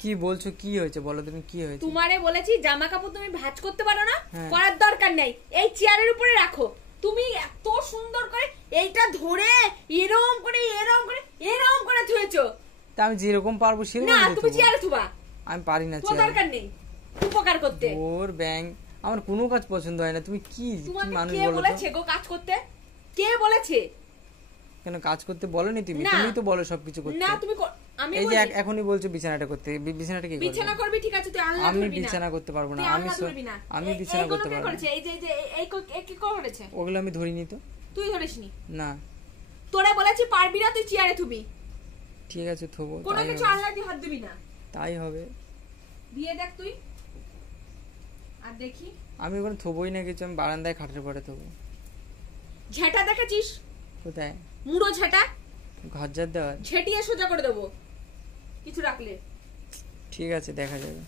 কি বলছো? কি হয়েছে বলো তুমি, কি হয়েছে? তোমারে বলেছি জামা কাপড় তুমি ভাঁজ করতে পারো না, করার দরকার নেই, এই চেয়ারের উপরে রাখো। তুমি এত সুন্দর করে এইটা ধরে এরকম করে এরকম করে এরকম করে ধুয়েছো। তা আমি যেরকম পারবো সেরকম না, তুমি চেয়ারে ধুবা। আমি পারি না, তোমার দরকার নেই উপকার করতে। ওর ব্যাং আমার কোনো কাজ পছন্দ হয় না। তুমি কি মানুষ কে বলেছে গো কাজ করতে? কে বলেছে? কেন কাজ করতে বলোনি তুমি? তুমি তো বলো সবকিছু করতে। না তুমি আমি এই যে এখনই বলছো বিছানাটা করতে, বিছানাটা কি করবে? বিছানা করবি ঠিক আছে, তুই আল্লাহ ধরবি না। আমি বিছানা করতে পারবো না, আমি বিছানা করতে পারবো না। এই যে এই কি করেছে? ওগুলো আমি ধরিনি তো। তুই ধরিসনি? না। তোরা বলেছি পারবি না, তুই চেয়ারে থুবি। ঠিক আছে থবো। কোনো কিছু আল্লাহ দিয়ে হাত দিবি না। তাই হবে। দিয়ে দেখ তুই। আর দেখি আমি ওখানে থবই না কিছু, আমি বারান্দায় খাটের পরে থবো। ঝেঁটা দেখেছিস? কোথায়? মুড়ো ঝেঁটা। ঘর ঝাড় দেওয়ার? ঝেঁটিয়ে সোজা করে দেবো কিছু রাখলে। ঠিক আছে দেখা যাবে।